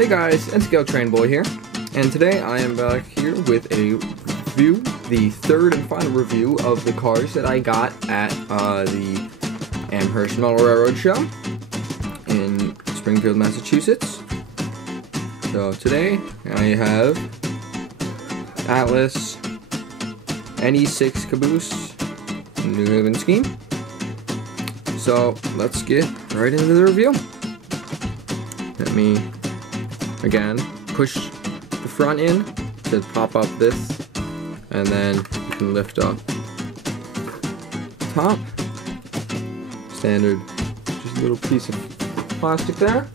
Hey guys, NE-6 Train Boy here, and today I am back here with a review, the third and final review of the cars that I got at the Amherst Model Railroad Show in Springfield, Massachusetts. So today I have Atlas NE-6 Caboose New Haven scheme. So let's get right into the review. Let me again push the front in to pop up this, and then you can lift up top. Standard, just a little piece of plastic there,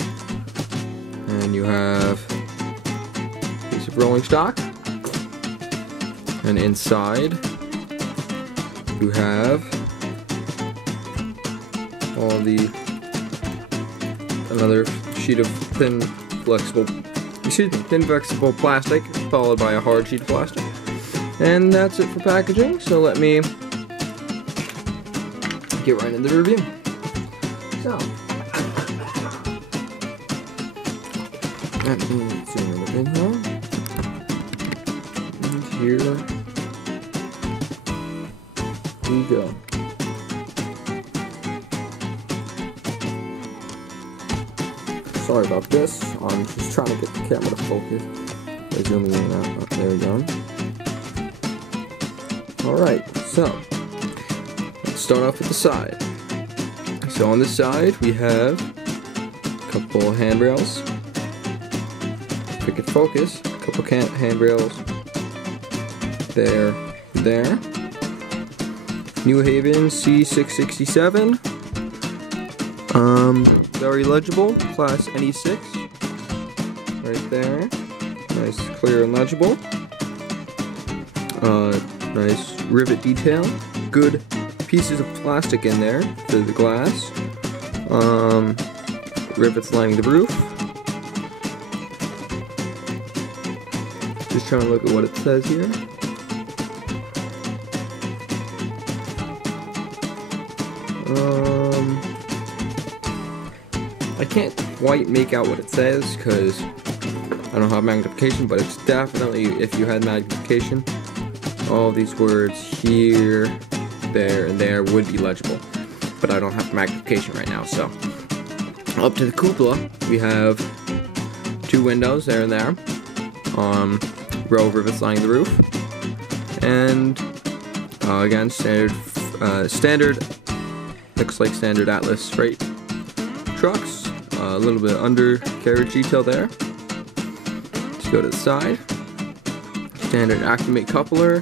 and you have a piece of rolling stock, and inside you have all the another sheet of thin flexible plastic followed by a hard sheet of plastic, and that's it for packaging. So let me get right into the review. So let me zoom in here, and here we go. Sorry about this, I'm just trying to get the camera to focus by zooming in and out. Oh, there we go. Alright, so let's start off with the side. So on this side we have a couple handrails. If we could focus, a couple handrails there. New Haven C667. Very legible, class NE-6, right there, nice, clear and legible, nice rivet detail, good pieces of plastic in there for the glass, rivets lining the roof. Just trying to look at what it says here. I can't quite make out what it says because I don't have magnification, but it's definitely, if you had magnification, all these words here, there, and there would be legible. But I don't have magnification right now, so. Up to the cupola, we have two windows there and there. Row of rivets lining the roof. And again, standard, looks like standard Atlas freight trucks. A little bit undercarriage detail there. Let's go to the side. Standard Acclimate coupler,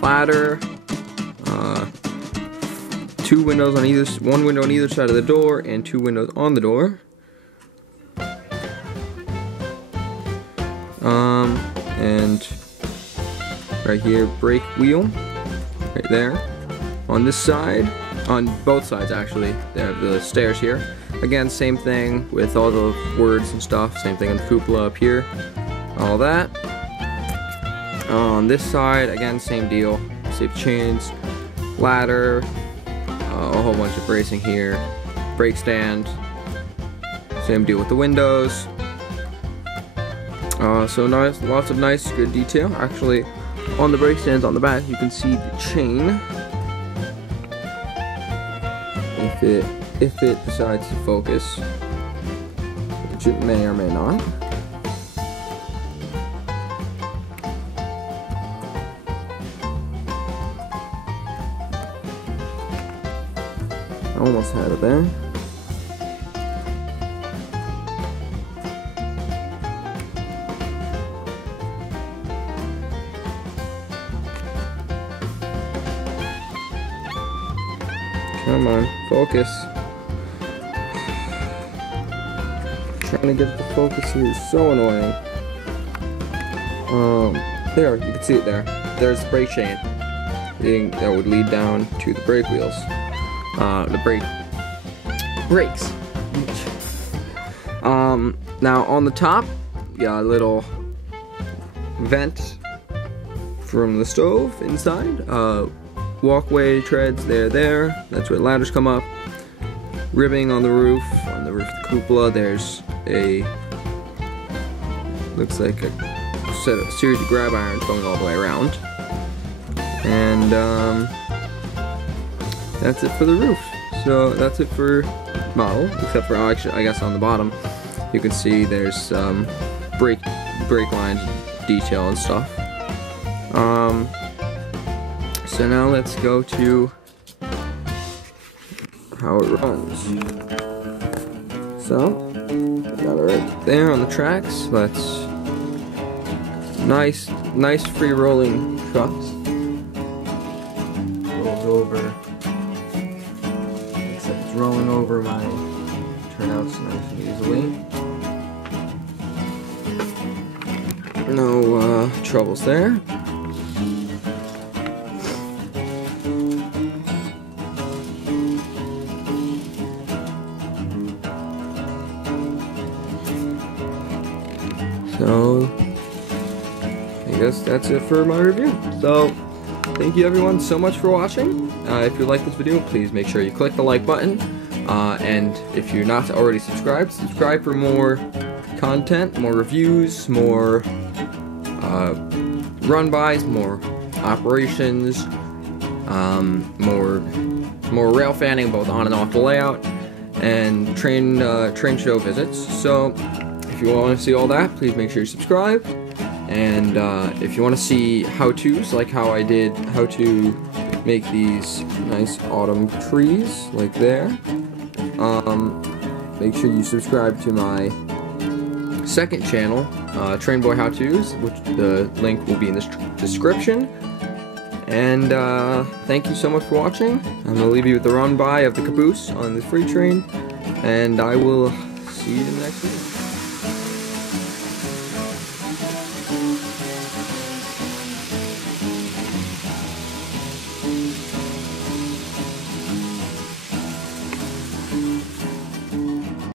ladder, two windows on either, one window on either side of the door, and two windows on the door. And right here, brake wheel, right there. On this side, on both sides actually, they have the stairs here. Again, same thing with all the words and stuff, same thing on the cupola up here, all that. On this side, again, same deal, safe chains, ladder, a whole bunch of bracing here, brake stand, same deal with the windows. So nice, lots of nice, good detail. Actually, on the brake stands on the back, you can see the chain. If it decides to focus, which it may or may not. I almost had it there. Come on, focus. Trying to get the focus here is so annoying. There, you can see it there. There's the brake chain. That would lead down to the brake wheels. The brakes. Now on the top, you got a little vent from the stove inside. Walkway treads there. That's where ladders come up. Ribbing on the roof of the cupola. There's a looks like a series of grab irons going all the way around. And that's it for the roof. So that's it for model, except for, actually, I guess on the bottom you can see there's brake lines detail and stuff. So now let's go to how it runs. So got it right there on the tracks. That's nice free rolling trucks. Rolls over. Except it's rolling over my turnouts nice and easily. No troubles there. So I guess that's it for my review. So thank you everyone so much for watching. If you like this video, please make sure you click the like button. And if you're not already subscribed, subscribe for more content, more reviews, more run-bys, more operations, more rail fanning both on and off the layout, and train show visits. So if you want to see all that, please make sure you subscribe. And if you want to see how-tos, like how I did how to make these nice autumn trees, like there, make sure you subscribe to my second channel, Train Boy How-Tos, which the link will be in the description. And thank you so much for watching. I'm going to leave you with the run-by of the Caboose on the freight train, and I will see you next week.